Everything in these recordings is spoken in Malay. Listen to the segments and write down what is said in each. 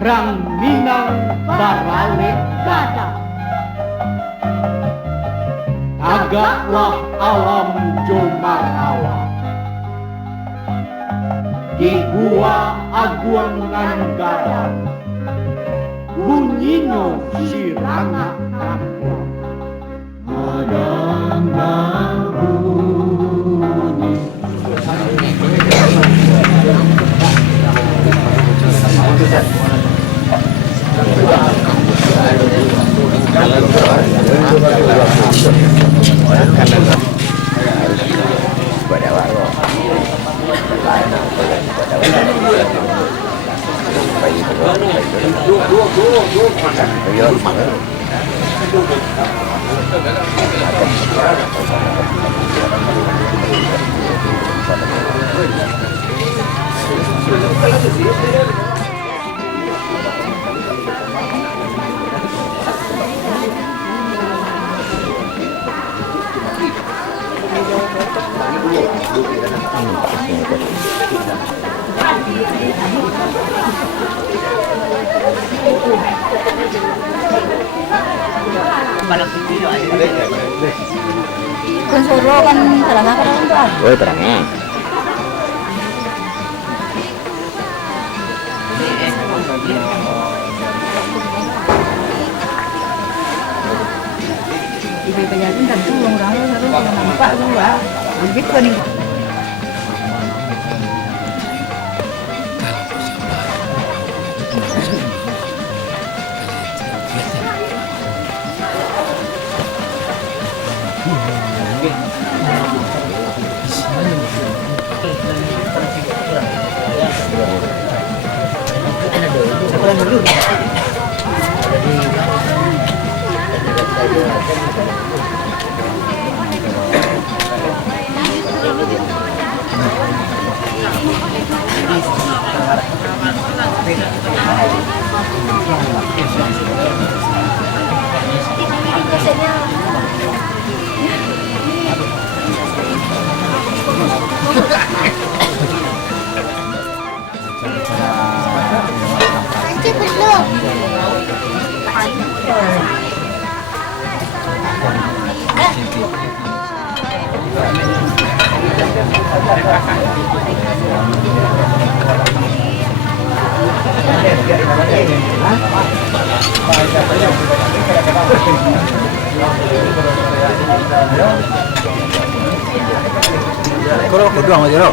Rang Minang Baralik Dada. Agaklah alam Jomarawa di gua Aguangan Gadang, bunyinya sirana aku. Adang bunyi. Kan suruh kan terangnya kan tuh. Oh, terangnya. Ibu kayatin kan tuh orang lu harus nampak lu ah. Lebih kan ini. Kalau kedua sama jeruk.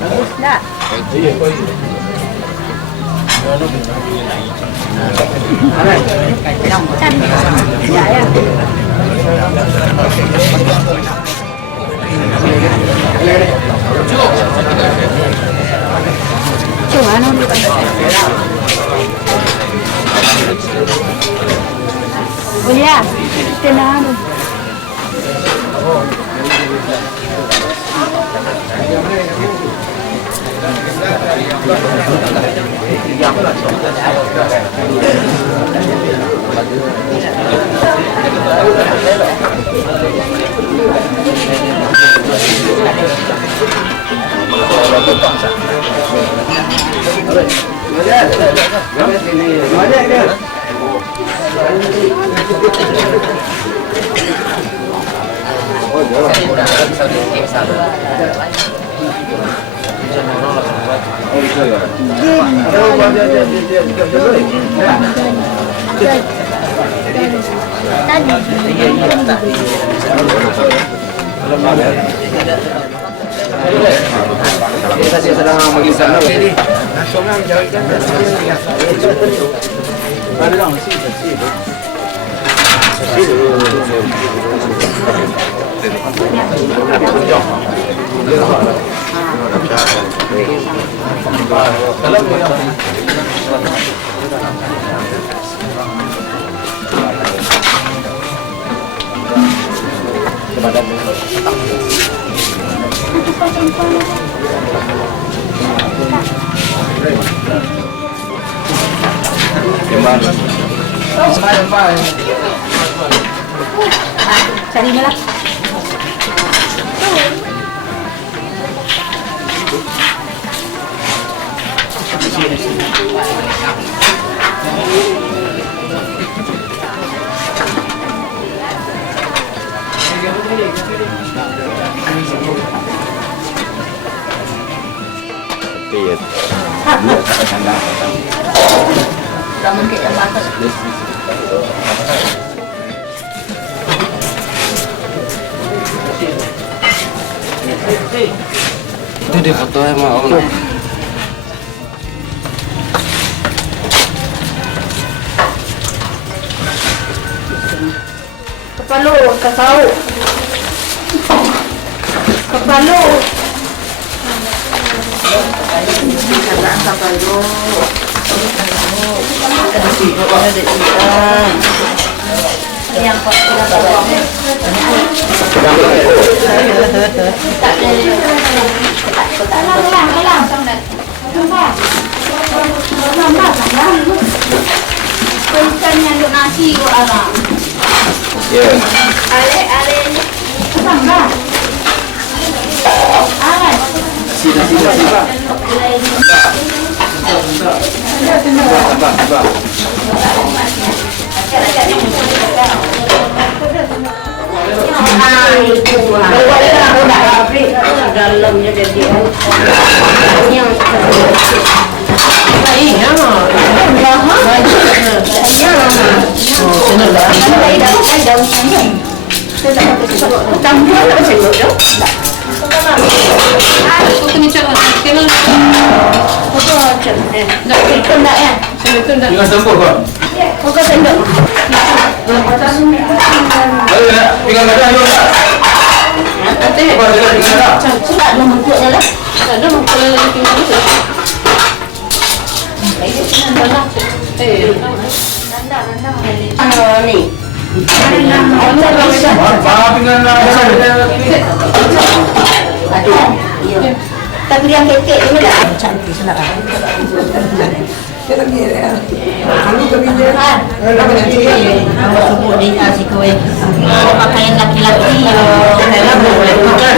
Bagus dah. Kan ya ya. Cuma anu oh ya, tenang. Saya sedang bagi sana. Nasional jalan Cari lah. Dah mungkin yang atas. Itu di foto emang om. Kepala, kasau. Kepala. Kadang kepala. Ada tiga, ada tiga. Yang nasi ko ara. Yeah. Ale tambah. Ale. Sini. Tambah. Dalamnya jadi Dengan sempur kok. Tinggal ada ayo enggak? Nanti tinggal ada. ada mangkuknya lah. Ada mangkuknya lagi tinggal itu. Ni. Tapi yang kekek ini dah cantik sangat. Subuh di kasih kue pakaian laki-laki. Saya boleh makan.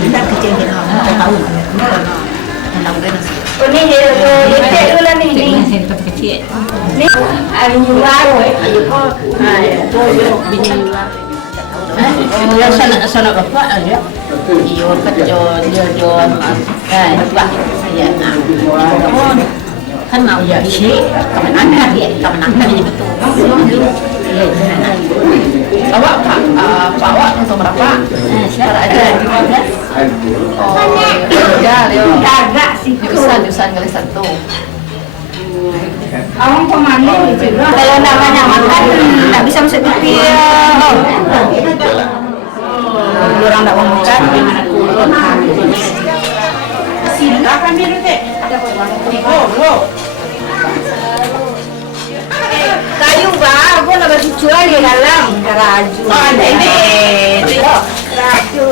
Kita kecil kita tahu. Ini dia dulu lah ni. Kecil. Ni ada luar. Yang sana bapak aja. Iyo kecil dia kan bapak ya. Kan mau jadi kemenangan dia jadi betul. Awak Pak untuk berapa? Sekarang aja. Oh, ya, agak sih. Jurusan kali satu. Awang pemani juga. Kalau namanya makan, tak bisa masuk TV. Orang tak mau makan. Silakan dia deh. Kayu bah, aku nak bagi jual di dalam garaju. Ada ini. Garaju.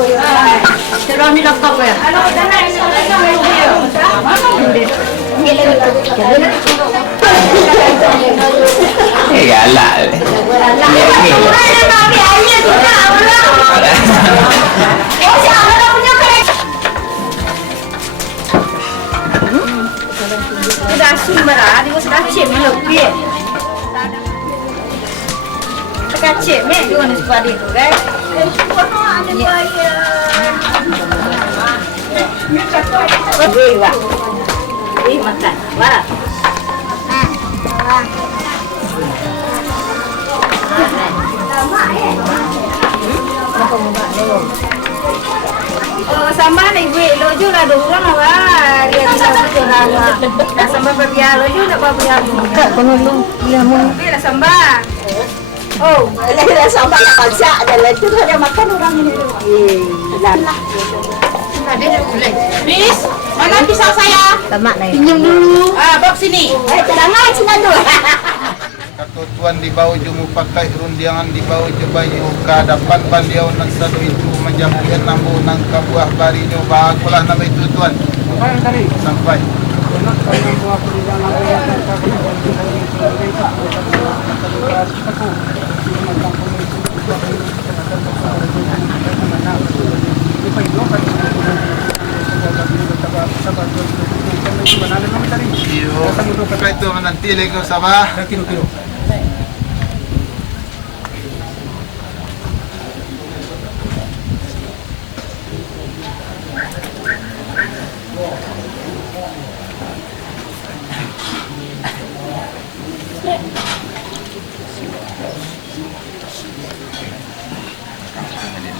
Terus ni laptop ya. Kalau sana ini mereka main dia. Galak. Sudah sumber, dia sudah cek melukis. kacik, mek dua ni sebab itu kan. Ada buaya. Beri wah. Beri makan. Wah. Oh, sama ni gue loju lah dorang lah. Dia tidak betul lah. Dah sambal berbiar loju tak berbiar. Tak penulung dia mau. Dia dah sambal. Oh, dah sambal nak masak dah lah tu ada makan orang ini. Lah. Ada dah boleh. Miss, mana pisau saya? Tamak ni. Pinjam dulu. Bawa sini. Jangan sini dulu. Tuan di bawah jumu pakai rundiangan di bawah bayu ke hadapan beliau nan satu itu menjambukan nambu nang kabuah barinyo bagulah nama itu tuan sampai itu menanti lagi sabah kilo.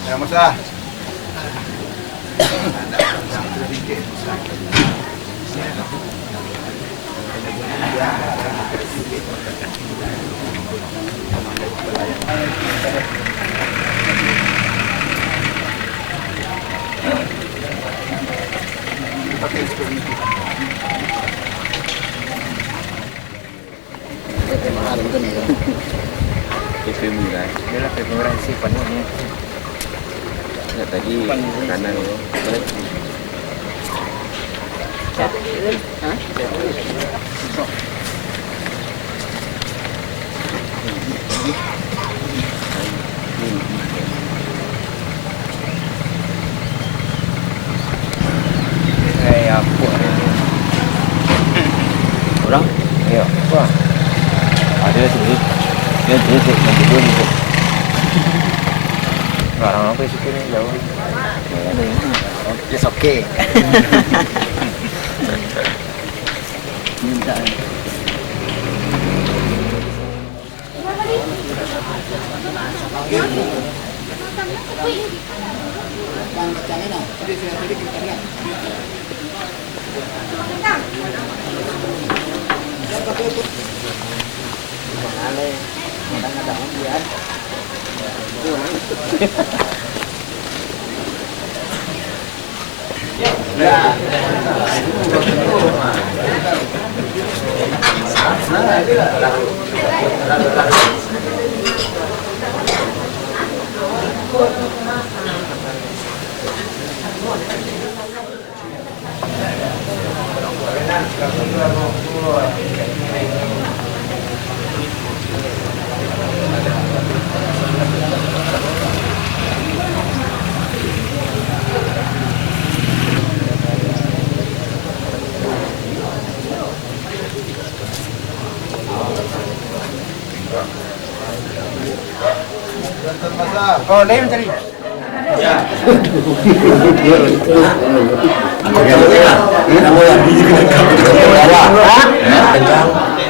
Ya Musa. Dia lah preferensi penuhnya. Ya tadi kanan itu. Apa? Orang? Ya. Apa? Ada sini. Dia nanti dulu ni. Orang apa suka ni jauh. It's okay. Minta. Oh, lain mencari. Ya.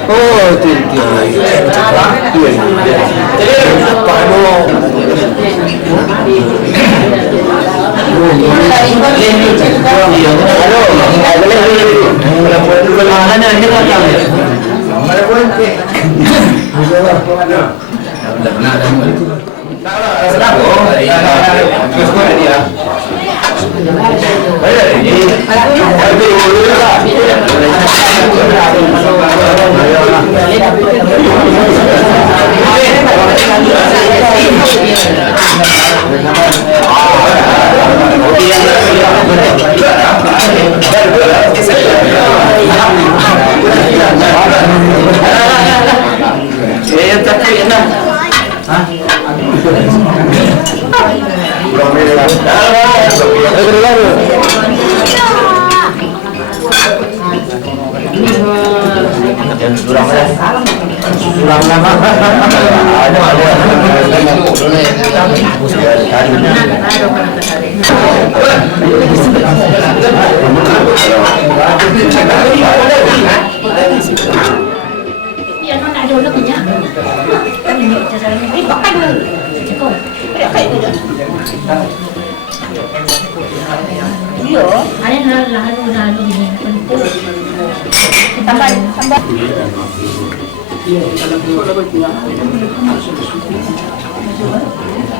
Oh, Surang nama. Iya, nó đã vô nó kìa. Cái mình cho ra cái bọc cái luôn. Chứ không. Cái cái nữa. Iya, ada lah begini. Tambah.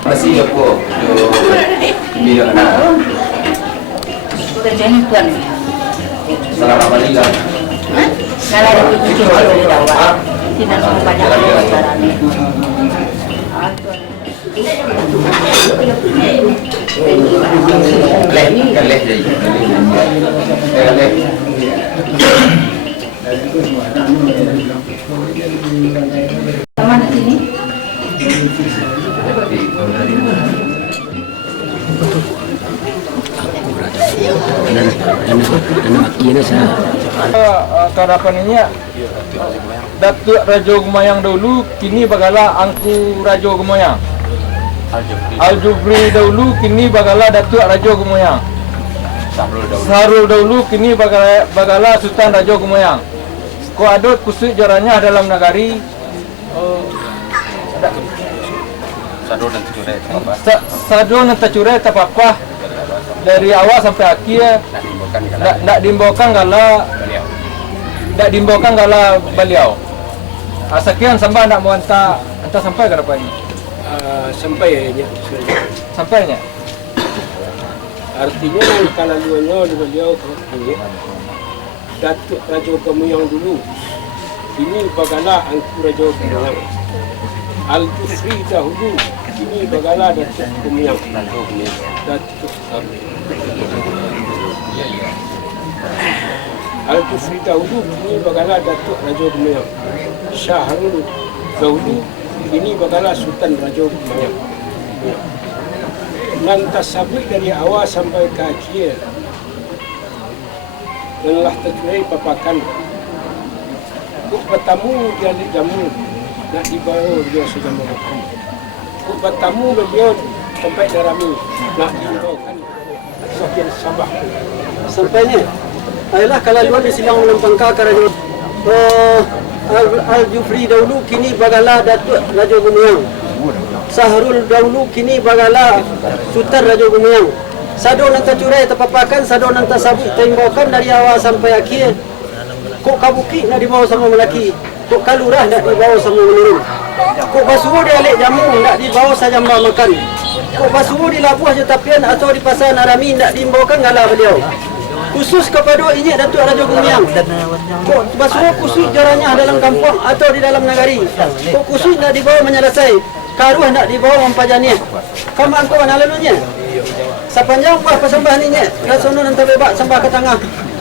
Masih ya po. Dia nak. Sudah jadi tuan. Salam alaikum. Kalau ada itu boleh dapat. Tidak semua banyak cara ni. Leh jadi. Leh. Mana sini? Karapan ini Datuk Raja Gemayang dahulu kini bagala Angku Raja Gemayang. Al-Jufri dahulu kini bagala Datuk Raja Gemayang. Sahrul dahulu kini bagala Sultan Raja Gemayang. Ko adut kusuk jaranya dalam nagari Sadun dan tercurai tak apa dari awal sampai akhir nak dimbawakan gala beliau. Sekian sampai nak mau hantar sampai ke depan ini. Sampai ya, Sampainya. artinya kalau luarnya beliau ini Datuk Raja Gemayang dulu. Ini bagala Angku Raja Gemayang. Al-Jufri dahulu. Ini bagala Datuk Gemayang. Datuk Al-Jufri dahulu. Ini bagala Datuk Raja Gemayang. Syahrul dahulu. Ini bagala Sultan Raja Gemayang. Dan tasabik dari awal sampai ke akhir lelah tercurai papakan. Kuk bertamu dia di jamu nak dibawa dia sudah makan. Kuk bertamu beliau sampai darami nak dibawakan sekian sabah. Sampainya adalah kalau luar di silang Lampangka Karajo Al-Jufri dahulu kini bagala Datuk Raja Gemayang. Sahrul dahulu kini bagala Sultan Raja Gemayang. Sado nan tercurai terpapakan, sado nan tersabut tembakan dari awal sampai akhir. Kok kabuki nak dibawa sama melaki, kok kalurah nak dibawa sama menurun. Kok basuh di alik jamu nak dibawa saja makan. Kok basuh di Labuh Jetapian atau di Pasar Narami nak dibawakan gala beliau. Khusus kepada Inyek Datuk Raja Gemayang. Kok basuh khusus jaranya dalam kampung atau di dalam negari. Kok khusus nak dibawa menyelesai. Karuh nak dibawa mempajani. Kamu angkau mana lalunya? Sepanjang buah persembahan ini, rasono nan terbebak sembah ke tengah.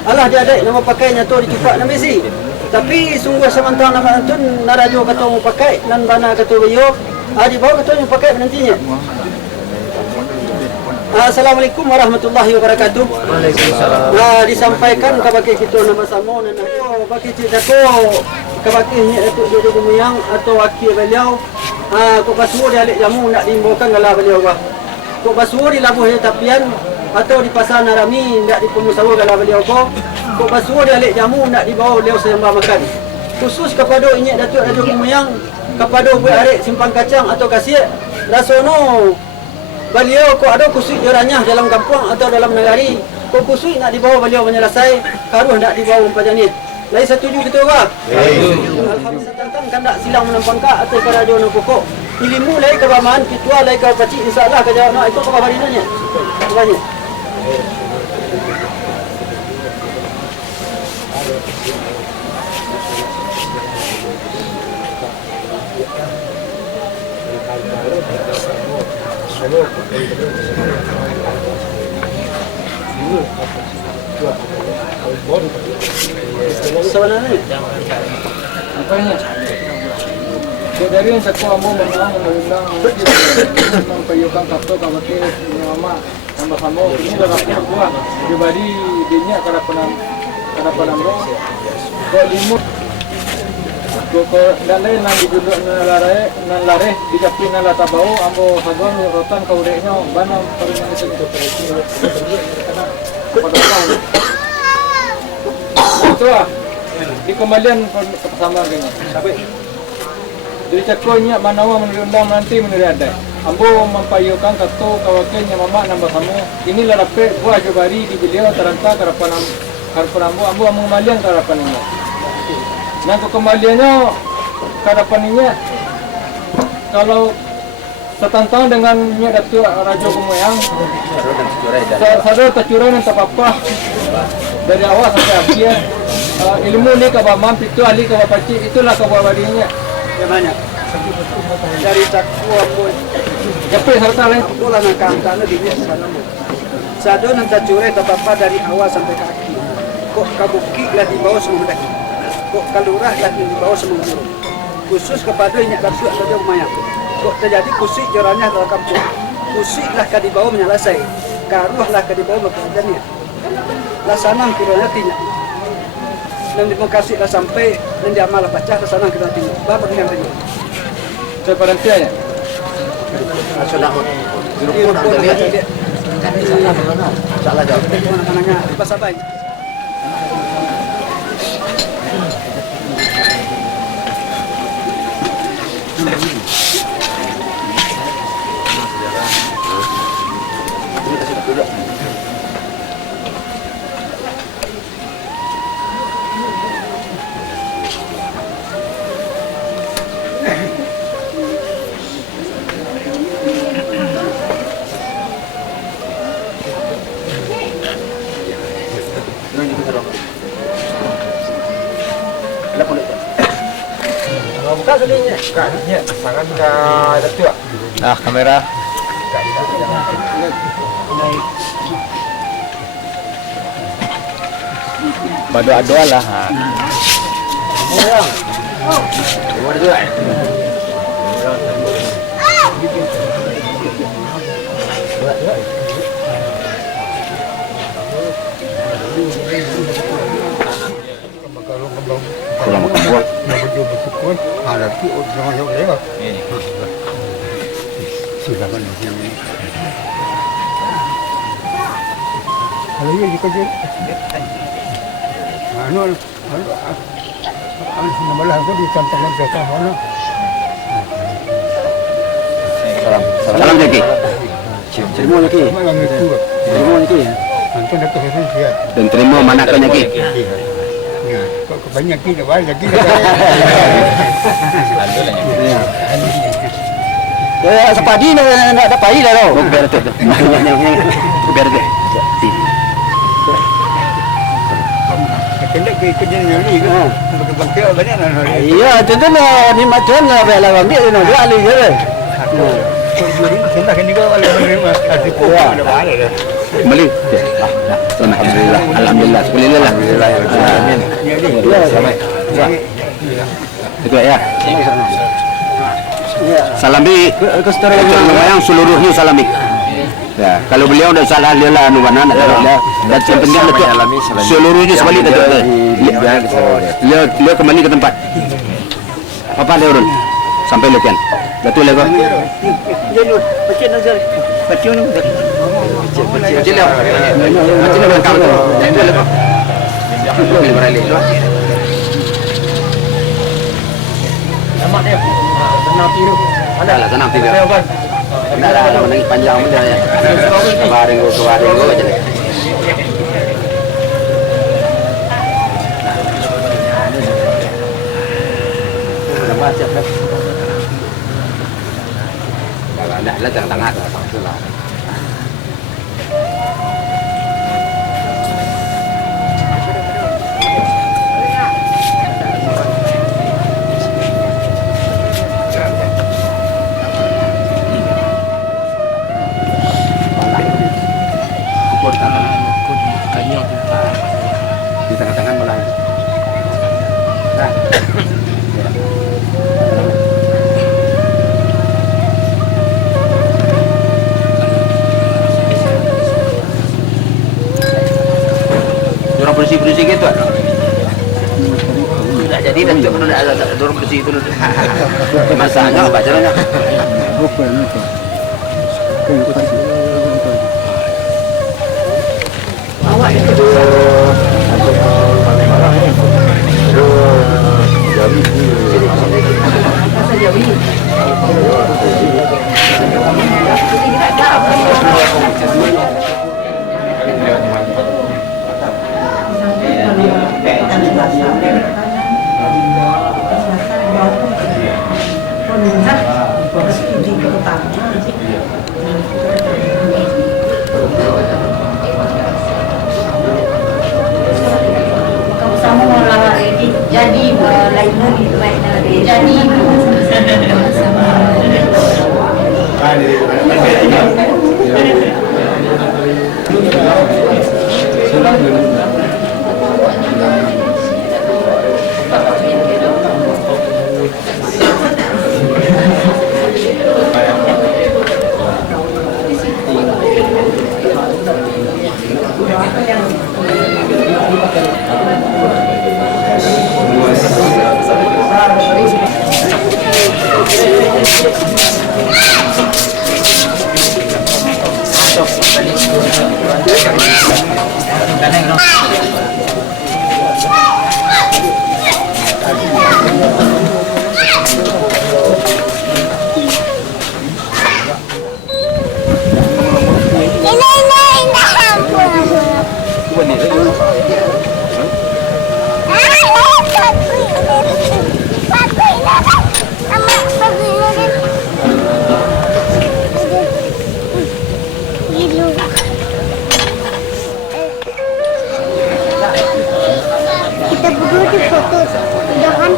Allah dia ada nama pakainya tu dicupak nama si. Tapi sungguh sementara nama antun narajo kata mau pakai nan bana kata beliau. Dibawa kata mau pakai nantinya. Assalamualaikum warahmatullahi wabarakatuh. Disampaikan kepada kita nama sama dan bagi cerita ko kepada Datuk Raja Gemayang atau wakil beliau. Kok basuh dia alik jamu nak dimbawakan gala beliau bah. Kok basuh di Labuh Jetapian atau di Pasar Narami nak dipemusawa gala beliau ko. Kok basuh di alik jamu nak dibawa beliau sembah makan. Khusus kepada Inyek Datuk Raja Gemayang, kepada Buat Arik Simpang Kacang atau Kasir, rasono beliau kok ada khusus jaranya dalam kampung atau dalam negari. Kok khusus nak dibawa beliau menyelesai, karuh nak dibawa mempajani. Lain setuju kita bah? Alhamdulillah kan tak silang menampang ka atau karajo na pokok. Ilmu lai kebamaan ketua lai ka pacik insyaallah ka jawab nak ikut ke hari nanya. Banyak. Sebenarnya Apanya? Dari yang saya mau mengundang mempayukan kapto kawati mama sama-sama ini adalah gua pribadi dinya kada penam roh kok limut Ko dalay nang dijuluk nan lare dicapi nan latabau ambo sagon rotan ka ureknya bana paling itu itu pada tahun itu di kembalian sama gini sampai dari cakonya manawa menundang nanti menurut ada ambo mempayukan satu kawakinya mama nambah kamu ini larape gua jabari di beliau teranta karapan ambo mengembalian karapan ini. Nah kekembaliannya karapannya kalau setantang dengan Datuk Rajo Gumoyang sadar tercurai dan apa dari awal sampai akhir ilmu ni kabamam itu ahli kabapaci itulah kababadinya Yang banyak. Dari cakwa pun. Tapi serta lain Bola nak kangkana di sana. Sado nan tercurai apa dari awal sampai kaki. Kok kabuki lah di bawah semua mendaki. Kok kalurah lah di bawah semua guru. Khusus kepada Nyak Datuk Rajo Gumoyang. Kok terjadi kusik jorannya dalam kampung. Kusiklah ke di bawah menyalasai. Karuhlah ke di bawah bekerjanya. Lasanang kiranya tinyak. Dan demokrasi lah sampai dan diamal pecah lasanang kiranya tinyak. Bapak dengan tinyak. saya parantianya. Sudah. Juru pun ada lihat. Salah jawab. Mana-mananya pasal baik. Buka selinya. Kayaknya sangat Datuk. Ah, kamera. Berdoa-doa lah. Berdoa. Kurang makan buah. Ada tu orang yang lewat. Ini. Sudah kan yang ini. Kalau ia jika je. Anu malah aku ditantang mereka mana. Salam. Salam Jaki. Terima lagi. Malam itu. Terima lagi. Antum dah tahu siap. Dan terima manakan Jaki. Ya, kok banyak kita banyak kita. Lalu lah Ya, sepadi nak dapat dah tau. Biar tu. Biar tu. Kena ke kerja nyali ke? Bangkit banyak nak. Iya, tentu ni macam lah bela ambil ni dia ahli je. Kena kini kau boleh menerima. Asik pun ada bahaya dah. Kembali. Alhamdulillah. Alhamdulillah. Alhamdulillah. Amin. Ya, Sampai. Itu ya. Salami yang seluruhnya salami. Ya, kalau beliau dah salah dia lah anu mana nak dia. Dan yang penting Datuk seluruhnya sekali Datuk. Dia kembali ke tempat. Apa dia urun? Sampai lekian. Datuk lego. Jadi macam nazar. Macam ni. Kecil dia. Macam mana kau tu? Datuk lego. Boleh beralih. Amat dia. Tenang tiru. Ada lah tenang tidur. Tidak ada menangis panjang benda ya. Kemarin gua je. Nama siapa? Dah lah tengah-tengah dah. Di tengah-tengah malah. Nah. Orang polisi gitu. Sudah jadi Datuk kudu ada dorong bersih itu. Masanya apa caranya? Awak ni Sama orang ini jadi lain lagi baik dari jadi Kita berdua di foto, udah kan?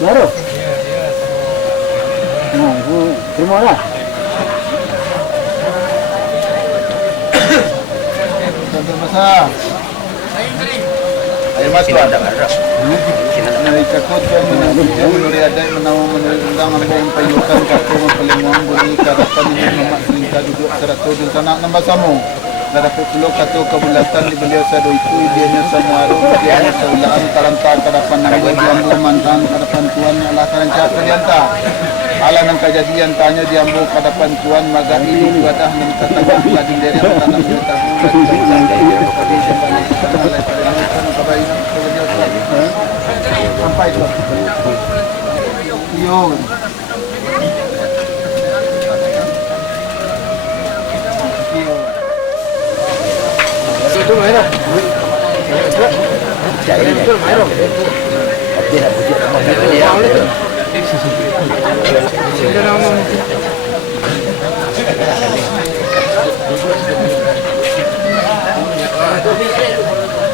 Baru. Nah, terima lah. Tante masa. Ayo mas tuan. Nari kakot yang menuri ada menawa menundang ambung payukan kakot mempelimuang bunyi kadapan ini memak selingkah duduk seratu dan sanak nambah samu. Nadapat pulok katu kebulatan di beliau sadu itu dianya samuaru dianya saulaan taranta kadapan nabi diambu mantan kadapan tuan Allah karanca kalianta. Ala nang kejadian tanya diambu kadapan tuan maga ini ibadah minta tabah lagi dari tanam minta sampai tu. Yo. Itu mana? Jadi itu mana? Dia nak pujuk nama dia. Sudah nama.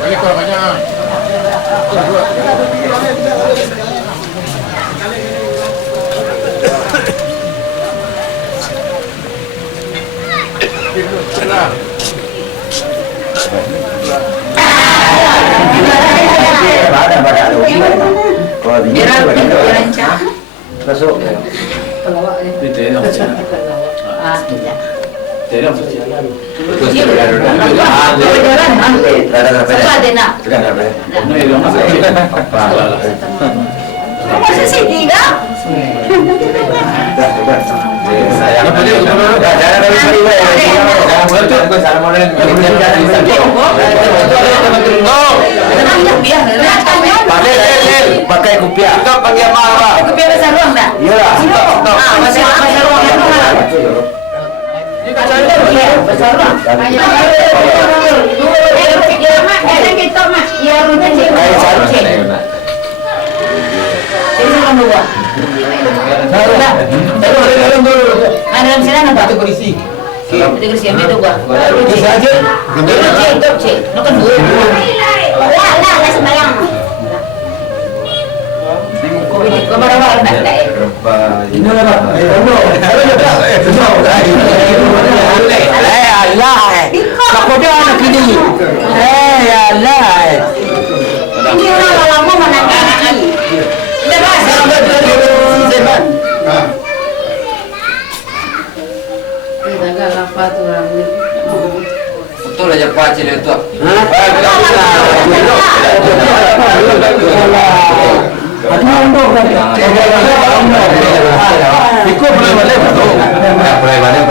Balik kau banyak. Masuk. Kalau awak ni. Ah, tidak. Masa sih tiga? Pakai kupiah. Stop panggil marah. Kopi besar ruang tak? Iyalah. Stop. Masih ruang yang mana? Besar ruang. Kita mas, ya rumah cik. Jadi sama dua. Ada dalam sini apa? Itu berisi. Itu berisi apa itu gua? Berisi aja. Itu cik. Nó kan dua. Lah sembarang. Kau berapa orang nak? Ini lah. Allah. Kau dia anak ini. Allah. Ini orang lama mana ni? Lepas. Zeman. Tidak apa tu orang ni. Betul aja Pak Cile itu. Ikut boleh balik. Boleh balik.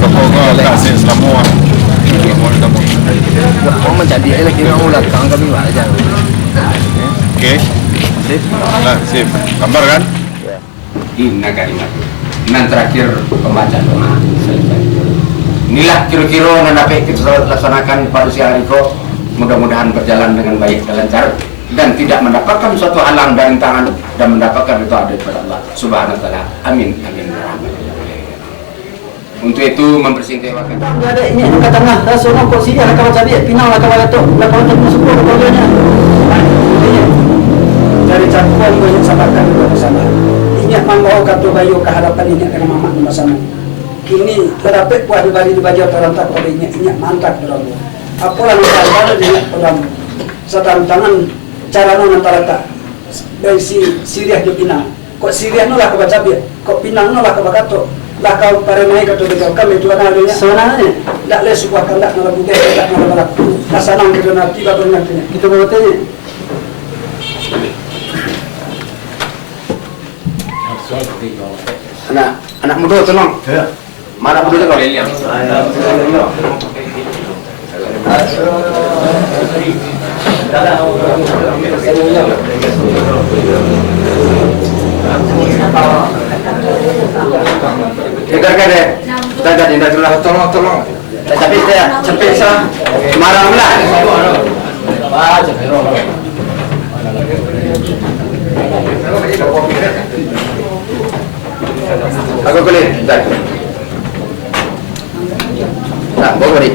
Kapag kasi selama Mau menjadi lagi mau datang kami aja. Oke. Nah, sip. Gambar kan? Inna kalimat. Dan terakhir pembacaan doa selesai. Inilah kira-kira yang dapat kita laksanakan pada siang hari ko. Mudah-mudahan berjalan dengan baik dan lancar dan tidak mendapatkan suatu halang dan rintangan dan mendapatkan itu ada kepada Allah Subhanahu wa taala. Amin. Amin. Untuk itu membersihkan wakil. Enggak ada ini ke tengah. Dah sono kok sini lah kawan cabai, pinang lah kawan datuk. Lah kawan tak masuk ke bawahnya. Ini. Dari cakuan banyak sabarkan dua bersama. Ingat membawa kartu bayu ke hadapan ini dengan mamak bersama. Kini terdapat buat di baju terantak olehnya ingat mantap berlalu. Apalah antara dia dalam satu tangan cara antara tak dari Siriah ke Pinang. Kok Siriah no lah ke cabai, kok Pinang no lah ke Bakato. Lah kau para naik ke tu kami tuan ada nya. Sebenarnya tak le sebuah kandak nala budaya tak nala balak. Nasanang kita nanti baru nanti. Kita bawa tanya. Anak muda tolong. Ya. Mana muda tolong? Dengarkan deh. Kita jadi tidak tolong. Tapi saya cepet sah. Marah pula. Aku kulit. Tak, bawa ni.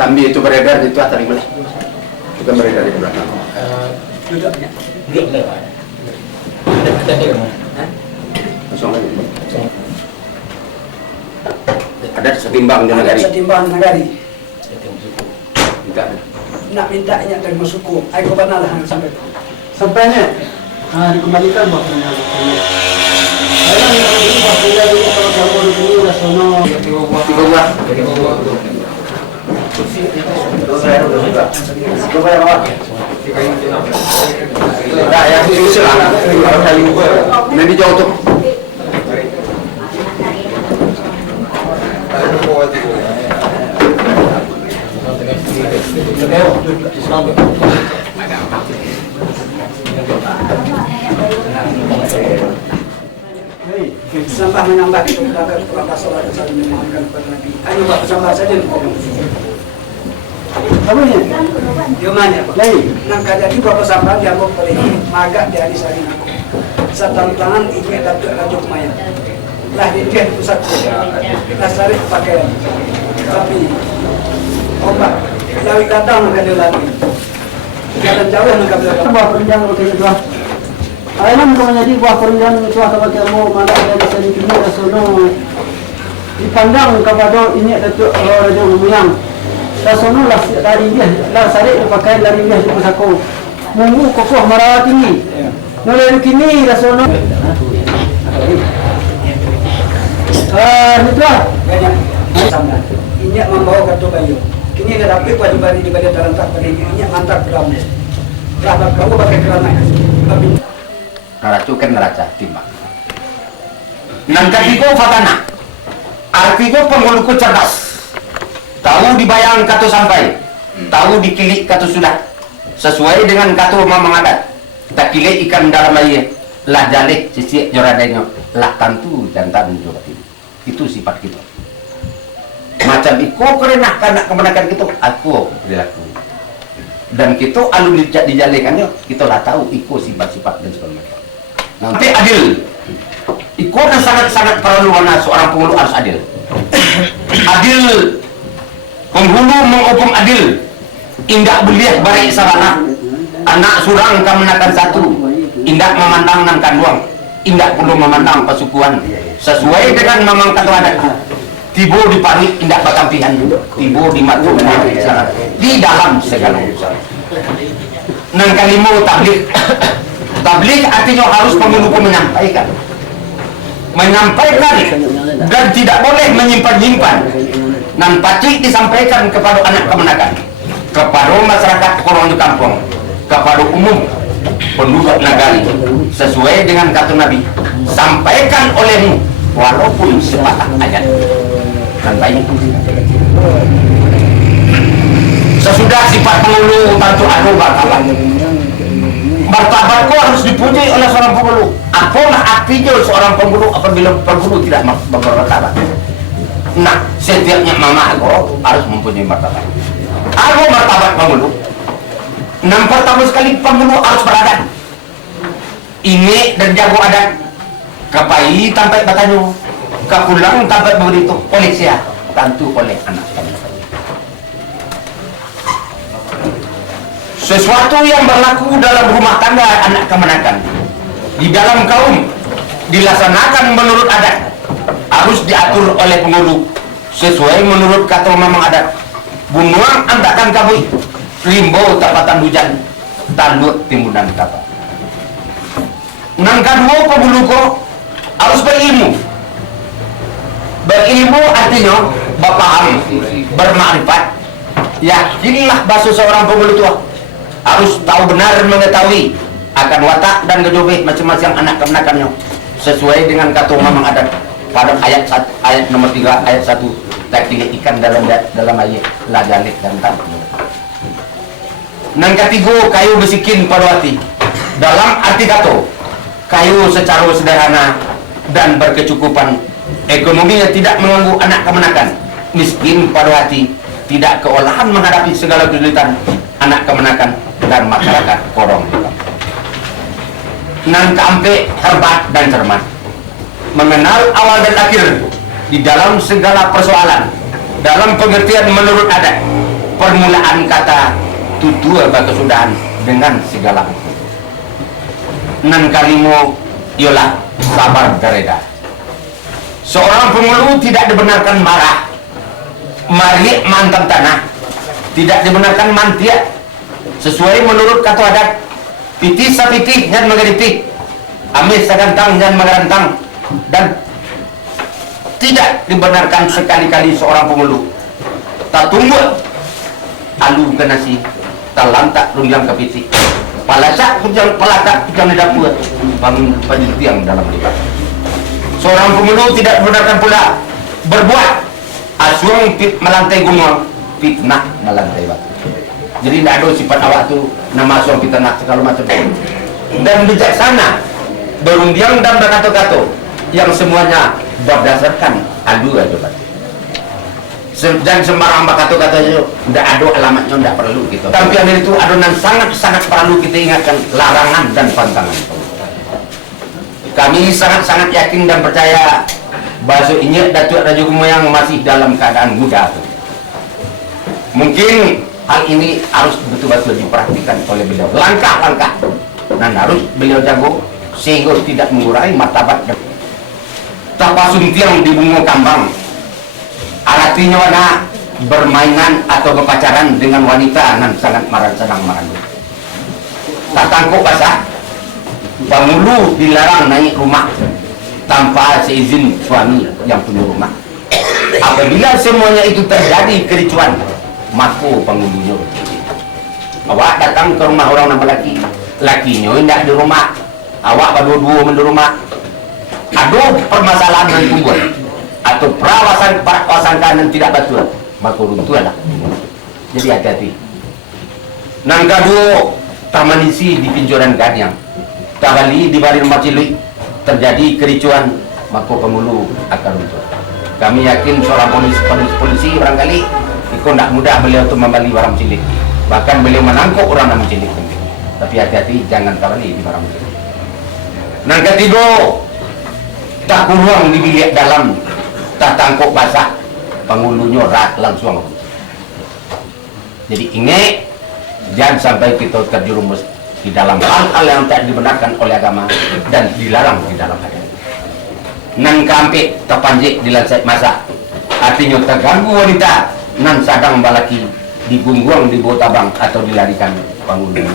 Sambil itu beredar itu atas mana? Bukan beredar di belakang. Duduknya. Kosong lagi. Ada setimbang di negari. Setimbang negari. Tidak. Nak mintanya terima suku. Aku benar lah sampai. Sampainya. Dikembalikan waktunya. Saya ini waktunya dulu kalau kamu di sini udah sono. Tiga buah. Nah, yang itu silang. Nanti jauh tuh. Sampah menambah itu kita sholat saling memaafkan kepada Nabi. Ayo Pak sampah saja. Kamu ni? Dia mana? Lagi. Nang kada di berapa sampah dia mau pergi magak dia di sari aku. Satu tangan ini dapat rajuk maya. Lah dia pusat. Lah sari pakai. Tapi ombak lawi datang kada lagi. Jalan jauh nak kada. Buah perenjang begitu dua. Ayam kau menjadi buah perenjang itu atau kamu mana ada di sini kini rasono dipandang kepada ini datuk rajuk Gumuyang. Rasono lah dari dia, lah sari pakai dari dia tu pasako. Munggu kokoh marah tinggi. Mulai kini rasono. Itu lah. Ini membawa kartu bayu. Kini dia dapat baju baru di badan terantak pada ini. Ini mantap beram. Lah kamu pakai kerana. Naracu kan neraca timbang. Nangkatiku fatana. Artiku penghuluku cerdas. Tahu dibayang katu sampai. Tahu dikilik katu sudah. Sesuai dengan katu mamang adat. Tak kilik ikan dalam air. Lah jalik sisi joradanya. Lah tantu jantan juga ini. Itu sifat kita. Macam iko kerenah kanak kemenakan kita. Aku perilaku. Dan kita alun dijalikannya. Kita lah tahu iko sifat-sifat dan sebagainya. Nanti adil. Iko dan sangat-sangat perlu mana seorang penghulu harus adil. Adil Penghulu menghukum adil, indak beliah baik sarana. Anak surang kemenakan satu, indak memandang nang kanduang, indak perlu memandang pasukuan. Sesuai dengan memang kata adatku, tibo di pari indak bakampihan, tibo di matu di dalam segala urusan. Nang kalimo tablik. Tablik artinya harus penghulu menyampaikan dan tidak boleh menyimpan-nyimpan. Nan pacik disampaikan kepada anak kemenakan, kepada masyarakat korong di kampung, kepada umum penduduk negari, sesuai dengan kata Nabi, sampaikan olehmu walaupun sepatah ayat. Dan baik sesudah sifat penghulu bantu adu martabat. Martabatku harus dipuji oleh seorang penghulu. Apalah artinya seorang penghulu apabila penghulu tidak bermartabat? Nah, setiapnya mama aku harus mempunyai martabat. Aku martabat penghulu. Yang pertama sekali penghulu harus beradat. Ini dan jago adat. Kapai sampai batanyo, kapulang sampai begitu oleh siapa? Tentu oleh anak kami. Sesuatu yang berlaku dalam rumah tangga anak kemenakan, di dalam kaum dilaksanakan menurut adat, harus diatur oleh penghulu sesuai menurut kata memang adat. Bunuang antakan kabui, rimbo tapatan hujan, talut timbunan kapal. Nang kedua penghulu ko harus berilmu. Berilmu artinya berpaham, bermakrifat. Ya, inilah bahasa seorang penghulu tua. Harus tahu benar mengetahui akan watak dan kejobit masing-masing anak kemenakannya sesuai dengan kata memang adat pada ayat nomor 3 ayat 1 tak pilih ikan dalam ayat lajalik dan tak. Nang ketiga kayu besikin pada hati dalam arti kata kayu secara sederhana dan berkecukupan, ekonominya tidak mengganggu anak kemenakan, miskin pada hati, tidak keolahan menghadapi segala kesulitan anak kemenakan dan masyarakat korong. Nan keampe herbat dan cermat, mengenal awal dan akhir di dalam segala persoalan, dalam pengertian menurut adat, permulaan kata tutur kesudahan dengan segala hukum. Nan kalimo ialah sabar dareda. Seorang penghulu tidak dibenarkan marah, mari mantap tanah, tidak dibenarkan mantia. Sesuai menurut kata adat, pitih sapitih dan mengeripih, amis sagantang dan mengerantang, dan tidak dibenarkan sekali-kali seorang penghulu tak tunggu alu ke nasi, tak lantak runjang ke pitih, palasak kujang pelakak kujang di dapur, bangun pagi tiang dalam lipat. Seorang penghulu tidak dibenarkan pula berbuat asuang melantai gunung, fitnah melantai batu. Jadi tidak ada sifat awak tu nama suami kita nak segala macam. Dan bijaksana, berundiang dan berkata-kata yang semuanya berdasarkan adu aja. Dan sembarang berkata-kata itu tidak ada alamatnya, tidak perlu gitu. Tapi yang itu adonan sangat-sangat perlu kita ingatkan larangan dan pantangan. Kami sangat-sangat yakin dan percaya bahasa ini Datuk Raja Moyang masih dalam keadaan muda. Mungkin hal ini harus betul-betul diperhatikan oleh beliau. Langkah-langkah dan harus beliau jago sehingga tidak mengurangi martabat. Tapasum tiang di bunga kambang, artinya ada bermainan atau berpacaran dengan wanita yang sangat senang marandu. Tak tangkuk basah, penghulu dilarang naik rumah tanpa seizin suami yang punya rumah. Apabila semuanya itu terjadi kericuan, maka penghulunya awak datang ke rumah orang nama laki, lakinya tidak di rumah, awak berdua-dua di rumah, ada permasalahan yang timbul atau perawasan yang tidak betul, maka runtuhlah. Jadi hati-hati. Nang kedua taman isi di pinjoran ganyang, kali di barir macilui terjadi kericuan, maka penghulu akan runtuh. Kami yakin seorang polisi barangkali itu tidak mudah beliau untuk membeli barang cilik, bahkan beliau menangkap orang yang cilik. Tapi hati-hati jangan kembali di barang cilik. Yang ketiga, tak kurang di bilik dalam, tak tangkap basah, penghulunya rat langsung. Jadi ingat, jangan sampai kita terjerumus di dalam hal-hal yang tak dibenarkan oleh agama dan dilarang di dalam agama. Nan kampe terpanjik di lansai masa, artinya terganggu wanita nan sadang balaki digungguang di bawah tabang atau dilarikan bangun.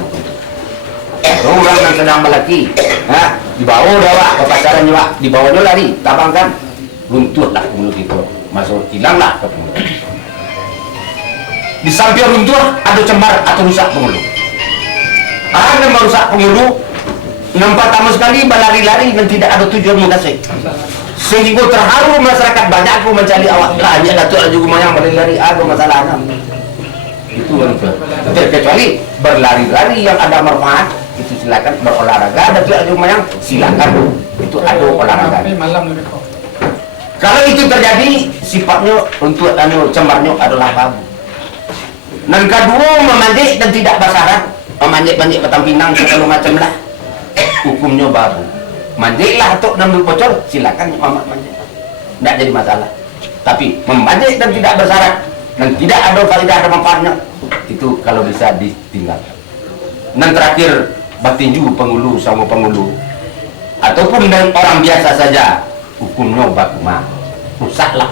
Ada orang yang sedang balaki, dibawa dawa ke pasaran juga, dibawanya lari, tabang kan, runtuhlah mulut itu, masuk hilanglah ke mulut. Di samping runtuh ada cembar atau rusak penghulu. Ada merusak penghulu, nampak tamu sekali berlari-lari dan tidak ada tujuan mengkasih. Sehingga terharu masyarakat banyak aku mencari awak lagi Datuk Raja Gumayang berlari-lari ada masalah itu wanita. Kecuali berlari-lari yang ada manfaat itu silakan, berolahraga Datuk Raja Gumayang silakan, itu ada olahraga. Kalau itu terjadi sifatnya untuk cembarnya adalah babu. Dan kedua memandik dan tidak bersyarat, memandik-mandik batang pinang segala macam lah, hukumnya babu. Mandiklah atau nambah bocor, silakan mamak mandik, tidak jadi masalah. Tapi memandik dan tidak bersyarat dan tidak ada faedah dan manfaatnya, itu kalau bisa ditinggalkan. Dan terakhir, batinju penghulu sama penghulu ataupun dengan orang biasa saja, hukumnya baku mah, rusaklah.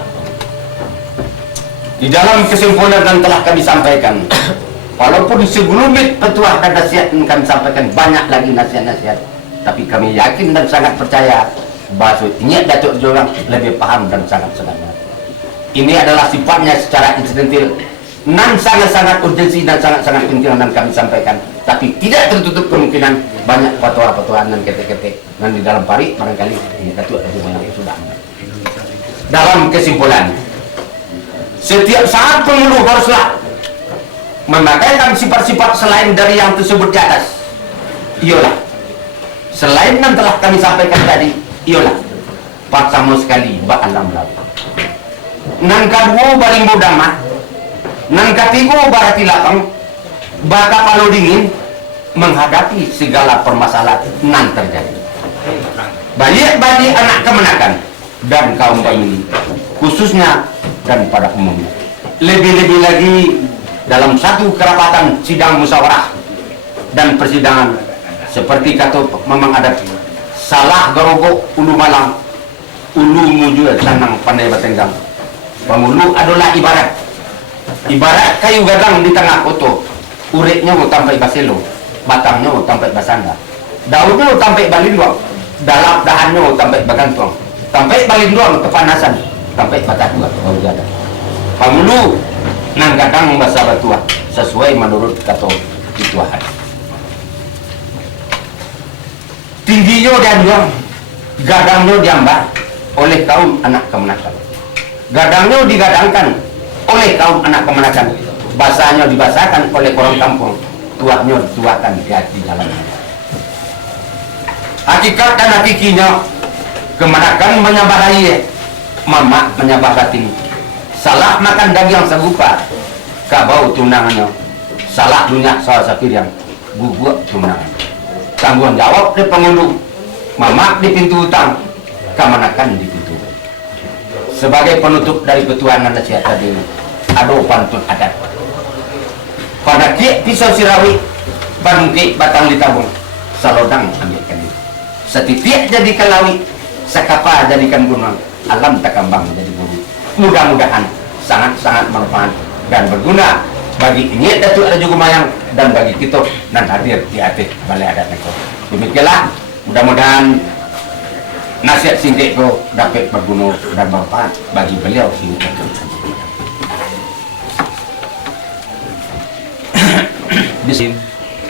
Di dalam kesimpulan yang telah kami sampaikan, walaupun segelumit petuah dan nasihat yang kami sampaikan banyak lagi nasihat-nasihat, tapi kami yakin dan sangat percaya bahwa ini Datuk Jorang lebih paham dan sangat-sangat. Ini adalah sifatnya secara insidental, nan sangat-sangat urgensi dan sangat-sangat penting dan kami sampaikan. Tapi tidak tertutup kemungkinan banyak fatwa-fatwa dan ketek-ketek dan di dalam parik barangkali ini Datuk Jorang sudah. Dalam kesimpulan, setiap saat penghulu haruslah memakaikan sifat-sifat selain dari yang tersebut di atas. Iyalah, selain yang telah kami sampaikan tadi, iyalah pertama sekali ba'alam lalu. Nang kedua baring bodama, nang ketiga barati lapang, baka palu dingin menghadapi segala permasalahan nan terjadi. Baik bagi anak kemenakan dan kaum pemilih, khususnya dan pada umumnya. Lebih-lebih lagi dalam satu kerapatan sidang musyawarah dan persidangan seperti kata memang ada salah gerogok ulu malang, ulu mujur sanang pandai batenggang. Pengulu adalah ibarat kayu gadang di tengah koto, ureknya sampai baselo, batangnya sampai basanda, daunnya sampai balinduang, dalam dahannya sampai bagantuang, sampai balinduang kepanasan, sampai batas tua bau jadah. Pengulu nang gadang bahasa batua sesuai menurut kata Tuhan. Tingginya dianjang, gadangnya diambil oleh kaum anak kemenakan. Gadangnya digadangkan oleh kaum anak kemenakan. Basahnya dibasahkan oleh orang kampung. Tuahnya dituakan di dalam. Hakikat dan hakikinya kemenakan menyabarahi, mama menyabah batin. Salah makan daging segupa, kabau tunangannya. Salah dunia salah sapir yang guguk tunangan. Tanggung jawab di penghulu, mama di pintu utang, kemenakan di pintu. Sebagai penutup dari petuanan nasihat tadi, ada pantun adat. Pada kiek pisau sirawi, bangkit batang ditabung, salodang ambilkan itu. Setitik jadi kalawi, sekapa jadikan gunung, alam takambang jadi bumi. Mudah-mudahan sangat-sangat manfaat dan berguna bagi ini Datuk Raja Gumayang dan bagi kita dan hadir di atas Balai Adat Negara. Demikianlah, mudah-mudahan nasihat singkat itu dapat berguna dan bermanfaat bagi beliau hingga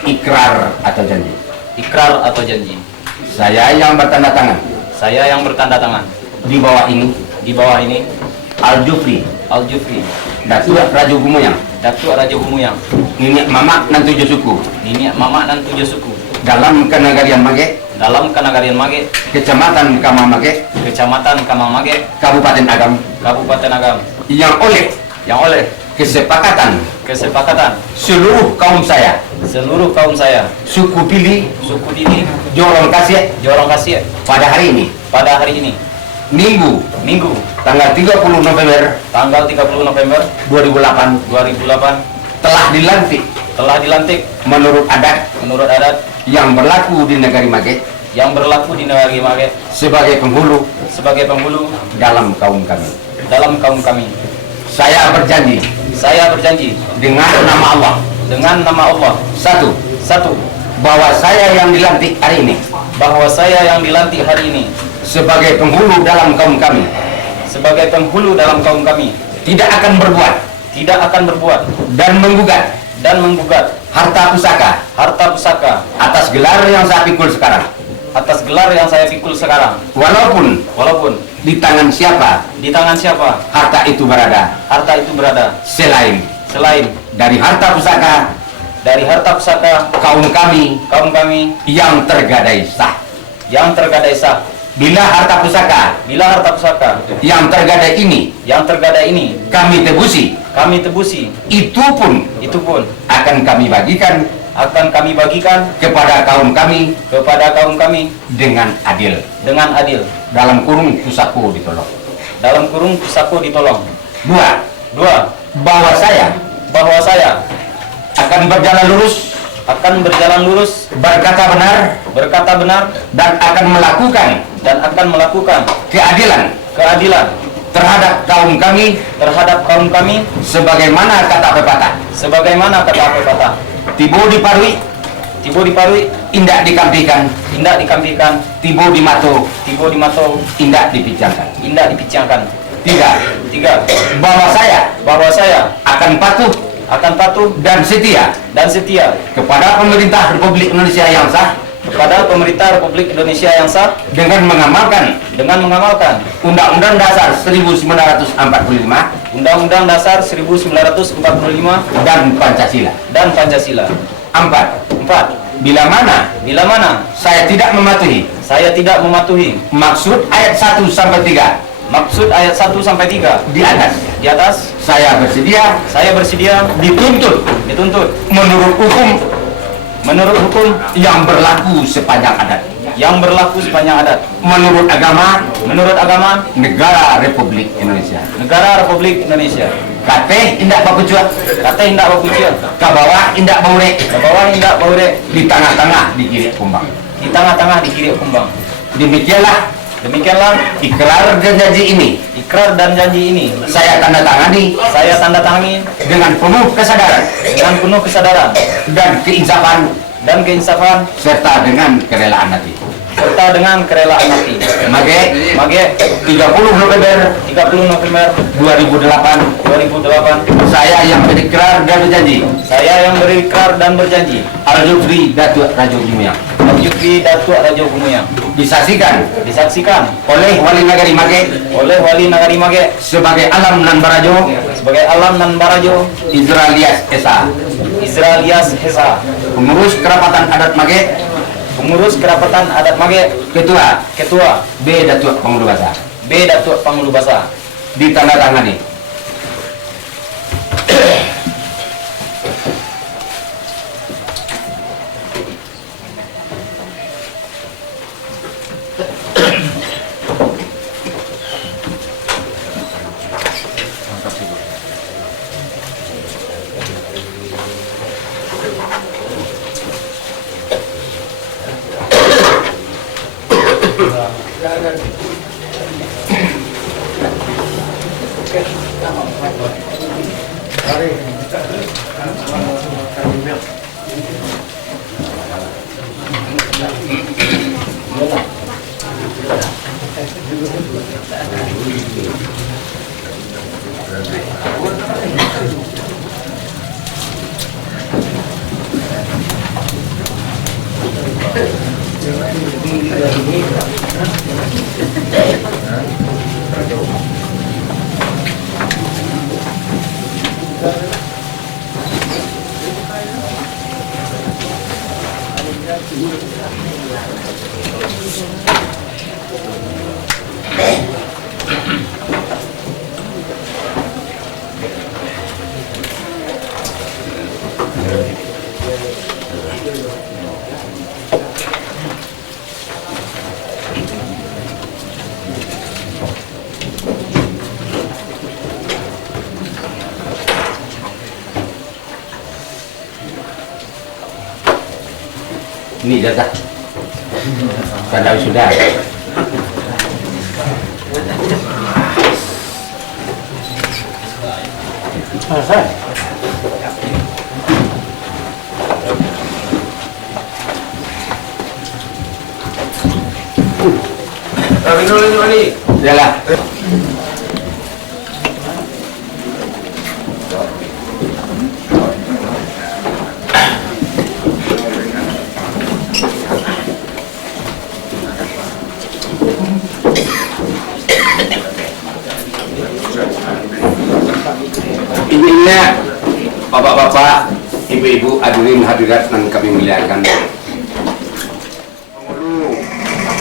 ikrar atau janji. Ikrar atau janji. Saya yang bertanda tangan. Saya yang bertanda tangan. Di bawah ini. Di bawah ini. Al-Jufri. Al-Jufri. Datuk Raja Gumayang. Datuk Raja Gumayang. Nini Mamak dan 7 suku. Nini Mamak dan 7 suku. Dalam Kenagarian Mage. Dalam Kenagarian Mage. Kecamatan Kamamage. Kecamatan Kamamage. Kabupaten Agam. Kabupaten Agam. Yang oleh kesepakatan seluruh kaum saya, suku Pili, Jorong Kasih pada hari ini Minggu tanggal 30 November 2008 telah dilantik menurut adat yang berlaku di negari Mage sebagai penghulu dalam kaum kami. Saya berjanji dengan nama Allah satu bahwa saya yang dilantik hari ini sebagai penghulu dalam kaum kami tidak akan berbuat dan menggugat harta pusaka atas gelar yang saya pikul sekarang walaupun di tangan siapa harta itu berada selain dari harta pusaka kaum kami yang tergadai sah. Bila harta pusaka yang tergadai ini kami tebusi, itu pun akan kami bagikan kepada kaum kami dengan adil. Dalam kurung pusako ditolong. Dua, bahwa saya akan berjalan lurus, berkata benar, dan akan melakukan keadilan terhadap kaum kami sebagaimana kata pepatah tibo diparui indak dikampikan tibo dimato indak dipicangkan. Tiga, bahwa saya akan patuh dan setia kepada pemerintah Republik Indonesia yang sah dengan mengamalkan Undang-Undang Dasar 1945 dan Pancasila. Empat, bila mana saya tidak mematuhi maksud ayat 1 sampai 3 di atas saya bersedia dituntut menurut hukum yang berlaku sepanjang adat menurut agama negara Republik Indonesia kate indak bapucuat kabawa indak baure di tengah-tengah di kiri kumbang. Demikianlah ikrar dan janji ini saya tanda tangani dengan penuh kesadaran dan keinsafan serta dengan kerelaan hati. Mage 30 November 2008 saya yang berikrar dan berjanji Al-Jufri Datuk Rajo Gumuyang disaksikan oleh Wali Nagari Mage sebagai alam nan barajo Izralias Esa pengurus kerapatan adat Mage ketua B Datuk Pangulu Basa ditandatangani. Ini jatah. Kalau sudah. Ini. Yalah. Ininya bapak-bapak, ibu-ibu, hadirin hadirat yang kami muliakan.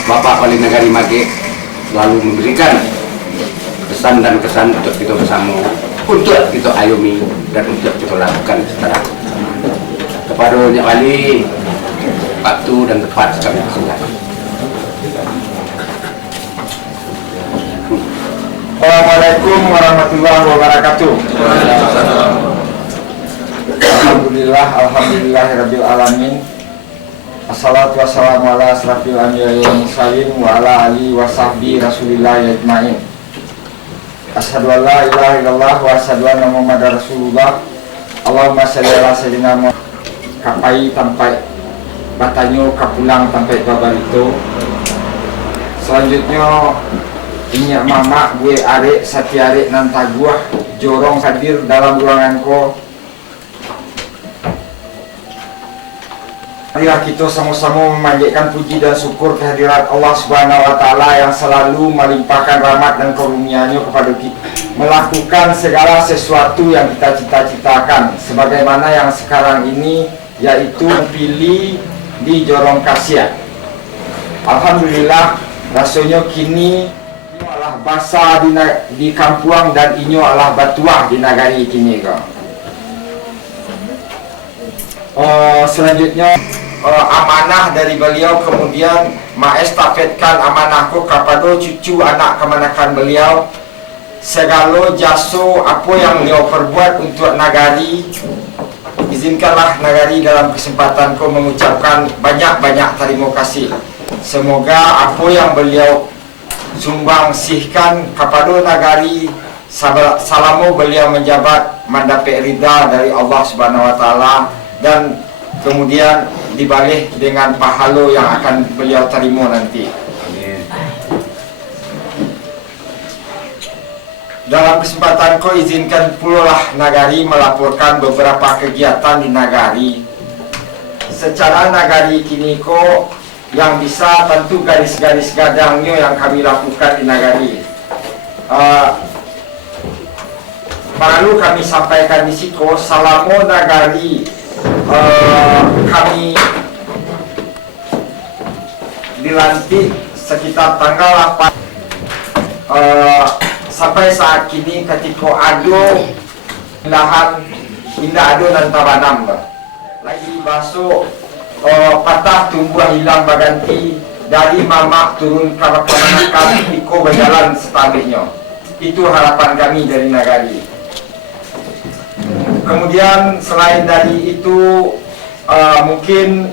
Bapak Wali Negari Magek selalu memberikan pesan dan kesan untuk kita bersama, untuk kita ayomi dan untuk kita lakukan secara kepada Nyak Wali, waktu dan tepat kami persilakan. Assalamualaikum warahmatullahi wabarakatuh. Alhamdulillahirabbil alamin. Assalatu wassalamu ala asrafil anbiya'i wal mursalin wa ala alihi wa sahbihi rasulillah ajmain. Asyhadu an la ilaha illallah wa asyhadu anna muhammadar rasulullah. Allahumma shalli ala sayyidina Muhammad. Kapai sampai batanyo kapulang sampai babarito. Selanjutnya Inyak mama gue arek satiarek nanta gua jorong hadir dalam ruangan ko. Marilah kita sama-sama memanjatkan puji dan syukur kehadirat Allah Subhanahu wa taala yang selalu melimpahkan rahmat dan karunia-Nya kepada kita, melakukan segala sesuatu yang kita cita-citakan sebagaimana yang sekarang ini, yaitu pilih di Jorong Kasia. Alhamdulillah, rasanya kini adalah basa di kampuang dan inyo adalah batuah di nagari kini ko. Selanjutnya amanah dari beliau, kemudian maestafetkan amanahku kepada cucu anak kemanakan beliau. Segala jasa apa yang beliau perbuat untuk nagari, izinkanlah nagari dalam kesempatanku mengucapkan banyak-banyak terima kasih. Semoga apa yang beliau sumbang sihkan kepada nagari selama beliau menjabat mendapat ridha dari Allah Subhanahu wa taala, dan kemudian dibalik dengan pahala yang akan beliau terima nanti. Dalam kesempatan ko izinkan pula lah nagari melaporkan beberapa kegiatan di nagari. Secara nagari kini ko yang bisa tentu garis-garis gadangnya yang kami lakukan di nagari. Perlu kami sampaikan di siko, selama nagari kami dilantik sekitar tanggal 8 sampai saat kini ketika ada lahan indah ada dan tabanam lagi masuk patah tumbuh hilang baganti dari mamak turun ke kemanakan iko berjalan setabiknya. Itu harapan kami dari nagari. Kemudian selain dari itu mungkin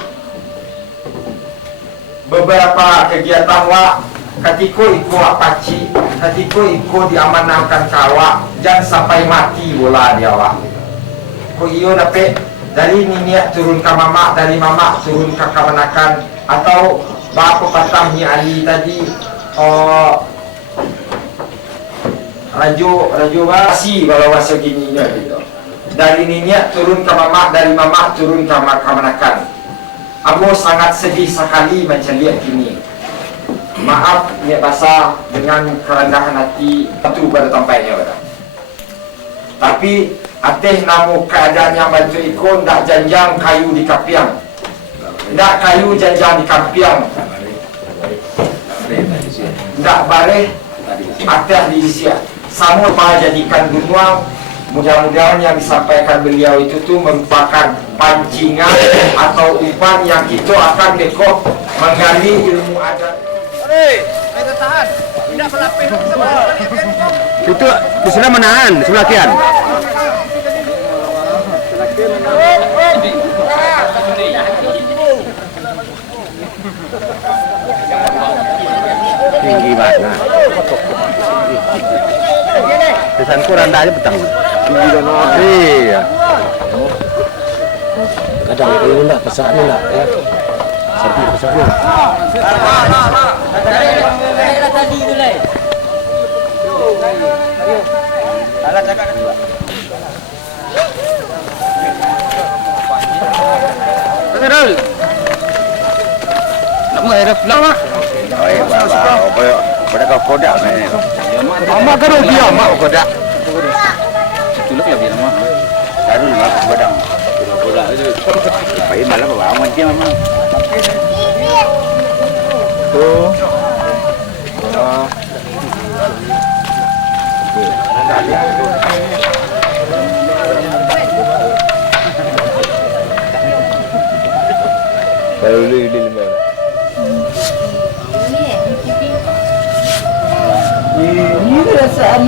beberapa kegiatan wak ketika iko apaci, ketika iko diamanahkan kawak jangan sampai mati bola dia wak. Ko iyo dapat dari niniak turun ke mamak, dari mamak turun ke kemanakan, atau bapa patahnya Ali tadi rajo basi kalau bahasa gininya gitu. Dari niniak turun ke mamak, dari mamak turun ke kemanakan. Aku sangat sedih sekali macam lihat kini. Maaf niat basah dengan kerendahan hati itu pada tampaknya pada. Tapi ateh namu keadaan yang bantu ikon dak janjang kayu di kapiang, dak kayu janjang di kapiang, dak bareh ateh di isia. Sama apa jadikan dunia. Mudah-mudahan yang disampaikan beliau itu tuh merupakan pancingan atau umpan yang kita akan dekok menggali ilmu adat. Kita tahan. Tidak berlapis Itu di sebelah manaan, sebelah kian. tinggi mana? Pesan kurang aja petang. Iya. Kadang itu nak pesan nak ya. Sampai pesan. Tadi itu lah. Alat cakap kedua. Terus. Nak mai dah lama. Pada kau kodak ni. Mama kan dia mak kodak. Itulah yang biar mah. Darul mak kodak. Kodak itu. Pai malam bawa macam mama. Tu. Baru ni lima. Ini perasaan.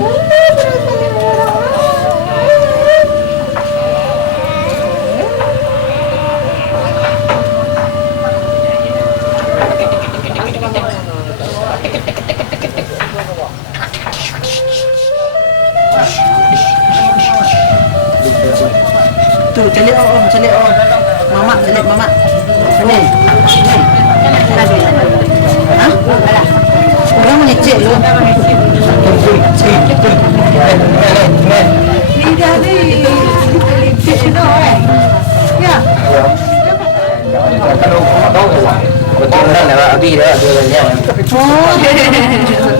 Tu celik mama celik mama ni ha alah orang mengecek lu lidah ni licik tu ya Betul dah nak abi dah dia. oh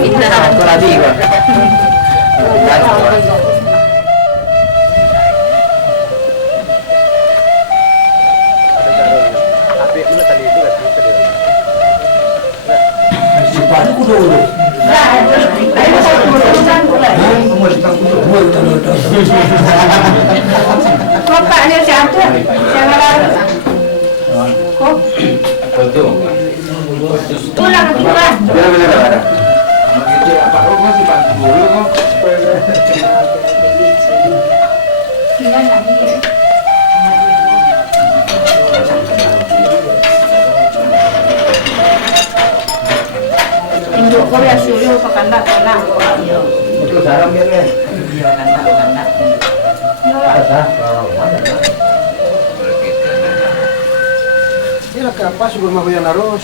pindah Aku abi kau. Bapak ni siapa? Jangan kok. Pulang kita. Pak Rom masih bantu dulu kok. Induk kau ya suruh pakandak kena. Itu sarang dia ni. Kandak. Ini lah kenapa sebelum aku yang naruh,